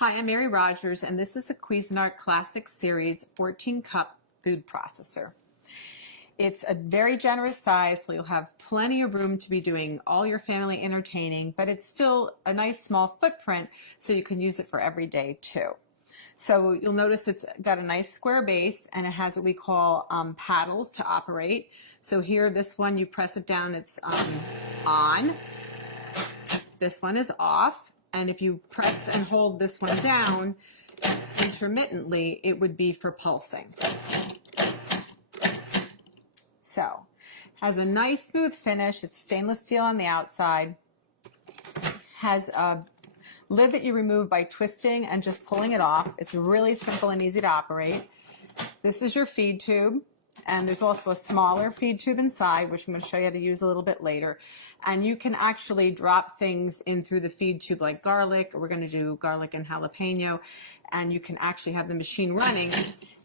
Hi, I'm Mary Rogers, and this is a Cuisinart Classic Series 14-cup food processor. It's a very generous size, so you'll have plenty of room to be doing all your family entertaining, but it's still a nice small footprint, so you can use it for every day too. So you'll notice it's got a nice square base, and it has what we call paddles to operate. So here, this one, you press it down, it's on. This one is off. And if you press and hold this one down intermittently, it would be for pulsing. So, has a nice smooth finish. It's stainless steel on the outside. Has a lid that you remove by twisting and just pulling it off. It's really simple and easy to operate. This is your feed tube. And there's also a smaller feed tube inside, which I'm going to show you how to use a little bit later. And you can actually drop things in through the feed tube like garlic. We're going to do garlic and jalapeno. And you can actually have the machine running.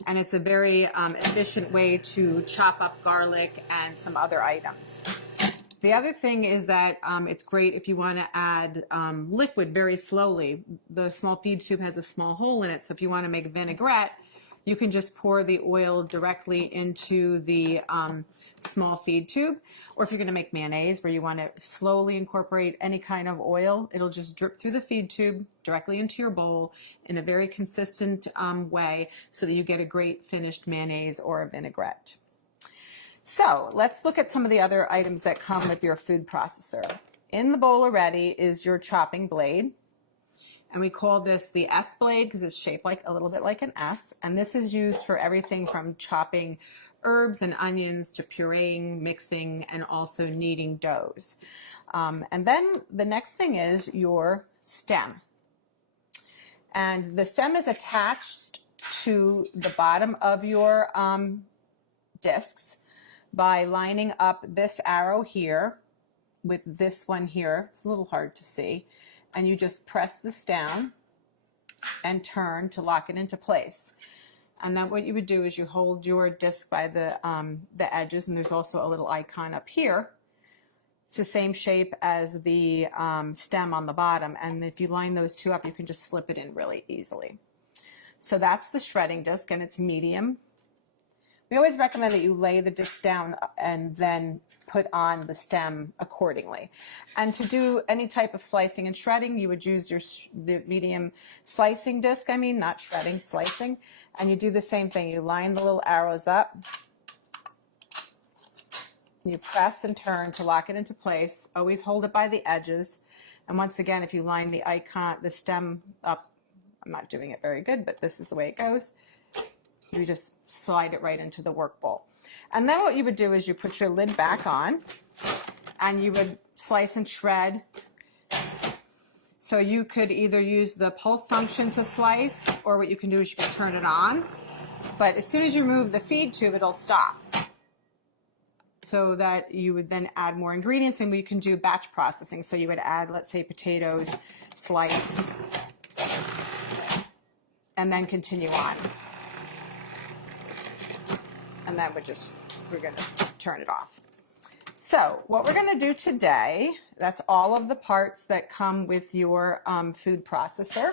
And it's a very efficient way to chop up garlic and some other items. The other thing is that it's great if you want to add liquid very slowly. The small feed tube has a small hole in it, so if you want to make vinaigrette, you can just pour the oil directly into the small feed tube. Or if you're going to make mayonnaise where you want to slowly incorporate any kind of oil, it'll just drip through the feed tube directly into your bowl in a very consistent way so that you get a great finished mayonnaise or a vinaigrette. So let's look at some of the other items that come with your food processor. In the bowl already is your chopping blade. And we call this the S blade because it's shaped like a little bit like an S. And this is used for everything from chopping herbs and onions to pureeing, mixing, and also kneading doughs. And then the next thing is your stem. And the stem is attached to the bottom of your discs by lining up this arrow here with this one here. It's a little hard to see. And you just press this down and turn to lock it into place. And then what you would do is you hold your disc by the edges, and there's also a little icon up here. It's the same shape as the stem on the bottom, and if you line those two up, you can just slip it in really easily. So that's the shredding disc, and it's medium. We always recommend that you lay the disc down and then put on the stem accordingly. And to do any type of slicing and shredding, you would use the medium slicing disc, not shredding, slicing. And you do the same thing. You line the little arrows up. You press and turn to lock it into place. Always hold it by the edges. And once again, if you line the stem up, I'm not doing it very good, but this is the way it goes. You just slide it right into the work bowl. And then what you would do is you put your lid back on and you would slice and shred. So you could either use the pulse function to slice, or what you can do is you can turn it on. But as soon as you remove the feed tube, it'll stop. So that you would then add more ingredients, and we can do batch processing. So you would add, let's say, potatoes, slice, and then continue on. And then we're going to turn it off. So what we're going to do today, that's all of the parts that come with your food processor.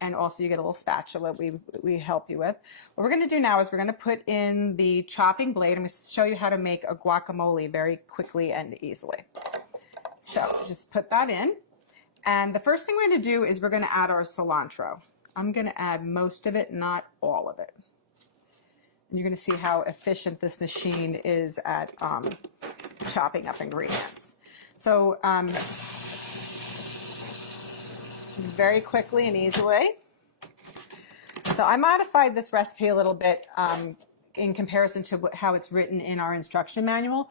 And also you get a little spatula we help you with. What we're going to do now is we're going to put in the chopping blade. I'm going to show you how to make a guacamole very quickly and easily. So just put that in. And the first thing we're going to do is we're going to add our cilantro. I'm going to add most of it, not all of it. And you're going to see how efficient this machine is at chopping up ingredients. So very quickly and easily. So I modified this recipe a little bit in comparison to how it's written in our instruction manual.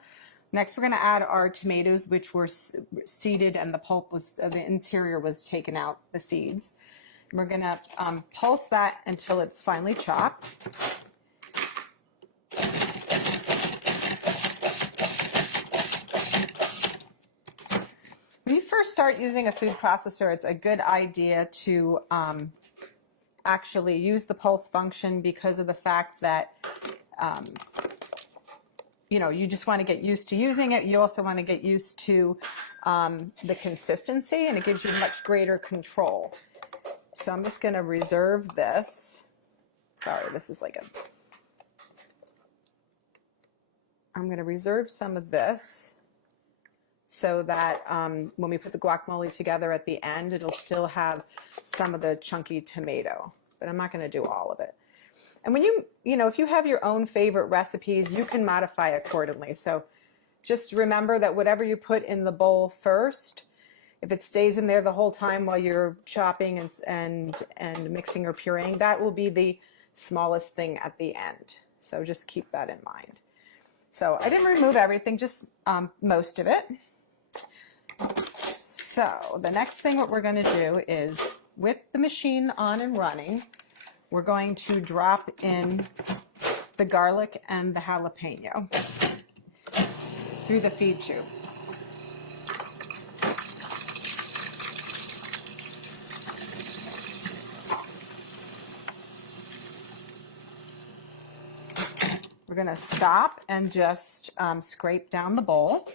Next, we're going to add our tomatoes, which were seeded, and the pulp was, the interior was taken out, the seeds. And we're going to pulse that until it's finely chopped. When you first start using a food processor, it's a good idea to actually use the pulse function because of the fact that you know, you just want to get used to using it. You also want to get used to the consistency, and it gives you much greater control. So I'm just going to reserve this. Sorry, this is like a... I'm going to reserve some of this so that when we put the guacamole together at the end, it'll still have some of the chunky tomato, but I'm not going to do all of it. And when you know, if you have your own favorite recipes, you can modify accordingly. So just remember that whatever you put in the bowl first, if it stays in there the whole time while you're chopping and mixing or pureeing, that will be the smallest thing at the end. So just keep that in mind. So I didn't remove everything, just most of it. So the next thing what we're going to do is, with the machine on and running, we're going to drop in the garlic and the jalapeno through the feed tube. We're going to stop and just scrape down the bowl.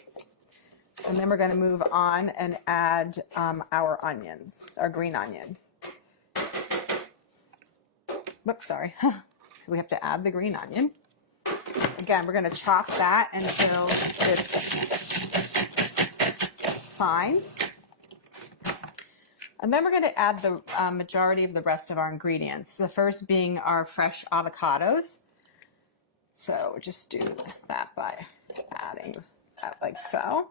And then we're going to move on and add our onions, our green onion. Whoops, sorry. So we have to add the green onion. Again, we're going to chop that until it's fine. And then we're going to add the majority of the rest of our ingredients. The first being our fresh avocados. So just do that by adding that like so.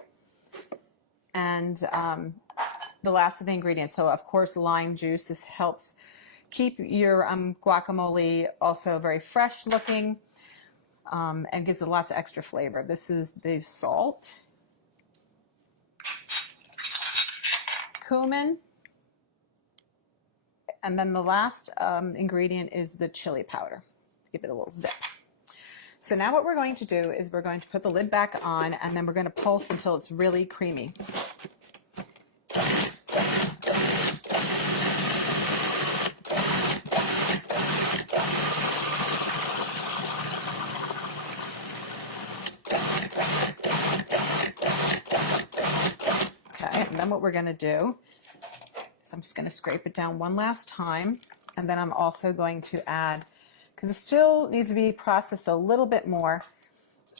And the last of the ingredients, so of course lime juice. This helps keep your guacamole also very fresh looking and gives it lots of extra flavor. This is the salt, cumin, and then the last ingredient is the chili powder. Give it a little zip. So now what we're going to do is we're going to put the lid back on, and then we're going to pulse until it's really creamy. Okay, and then what we're going to do is I'm just going to scrape it down one last time, and then I'm also going to add, because it still needs to be processed a little bit more.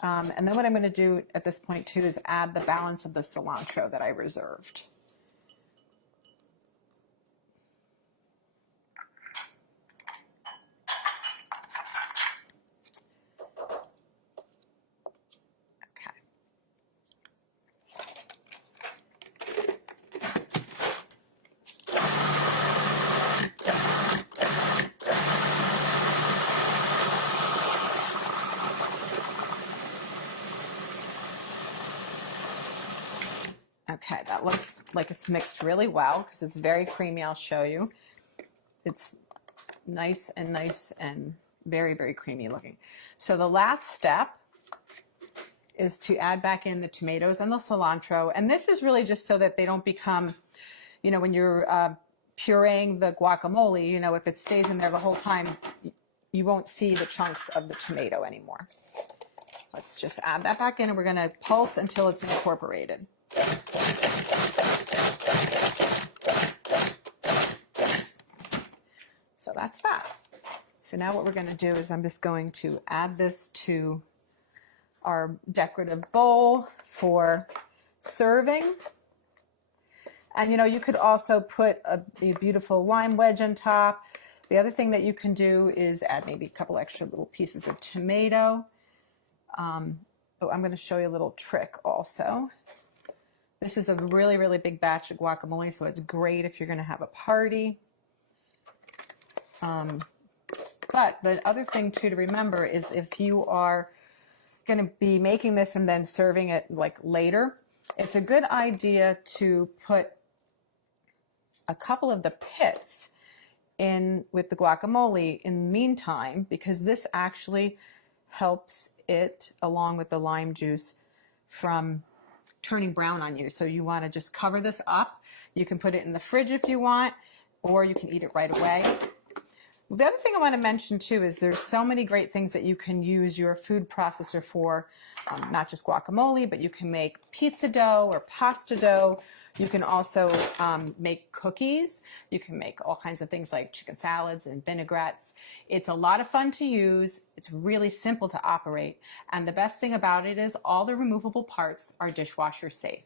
And then what I'm going to do at this point too is add the balance of the cilantro that I reserved. Okay, that looks like it's mixed really well because it's very creamy. I'll show you. It's nice and very, very creamy looking. So the last step is to add back in the tomatoes and the cilantro. And this is really just so that they don't become, you know, when you're pureeing the guacamole, you know, if it stays in there the whole time, you won't see the chunks of the tomato anymore. Let's just add that back in, and we're going to pulse until it's incorporated. So that's that. So now what we're going to do is I'm just going to add this to our decorative bowl for serving. And you know, you could also put a beautiful lime wedge on top. The other thing that you can do is add maybe a couple extra little pieces of tomato. Oh, I'm going to show you a little trick also. This is a really, really big batch of guacamole, so it's great if you're going to have a party. But the other thing too to remember is if you are going to be making this and then serving it like later, it's a good idea to put a couple of the pits in with the guacamole in the meantime, because this actually helps it, along with the lime juice, from turning brown on you. So you want to just cover this up. You can put it in the fridge if you want, or you can eat it right away. The other thing I want to mention too is there's so many great things that you can use your food processor for, not just guacamole, but you can make pizza dough or pasta dough. You can also make cookies. You can make all kinds of things like chicken salads and vinaigrettes. It's a lot of fun to use. It's really simple to operate. And the best thing about it is all the removable parts are dishwasher safe.